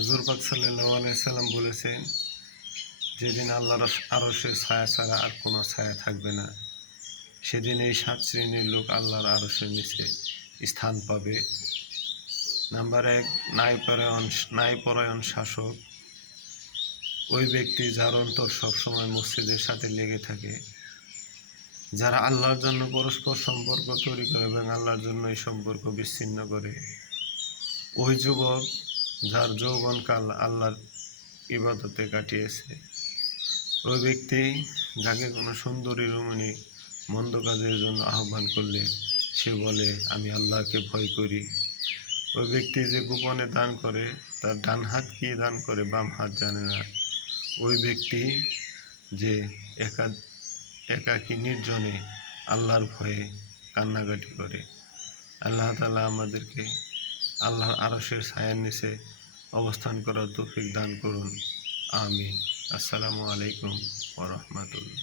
হুজুর পাক সাল্লাল্লাহু আলাইহি সাল্লাম বলেছেন, যেদিন আল্লাহর আরশের ছায়া ছাড়া আর কোনো ছায়া থাকবে না, সেদিন এই ৭ শ্রেণীর লোক আল্লাহর আরশের নিচে স্থান পাবে। নাম্বার ১, ন্যায়পরায়ণ শাসক। ওই ব্যক্তি যার অন্তর সবসময় মসজিদের সাথে লেগে থাকে, যারা আল্লাহর জন্য পরস্পর সম্পর্ক তৈরি করে এবং আল্লাহর জন্য এই সম্পর্ক বিচ্ছিন্ন করে। ওই যুবক যার যৌবনকাল আল্লাহর ইবাদতে কাটিয়েছে। ওই ব্যক্তি যাকে কোনো সুন্দরী রমণী মন্দ কাজের জন্য আহ্বান করলে সে বলে, আমি আল্লাহকে ভয় করি। ওই ব্যক্তি যে গোপনে দান করে, তার ডান হাত কি দান করে বাম হাত জানে না। ওই ব্যক্তি যে একাকী নির্জনে আল্লাহর ভয়ে কান্নাকাটি করে। আল্লাহ তাআলা আমাদেরকে আল্লাহর আরশের ছায়ার নিচে অবস্থান করার তৌফিক দান করুন। আমিন। আসসালামু আলাইকুম ওয়া রাহমাতুল্লাহ।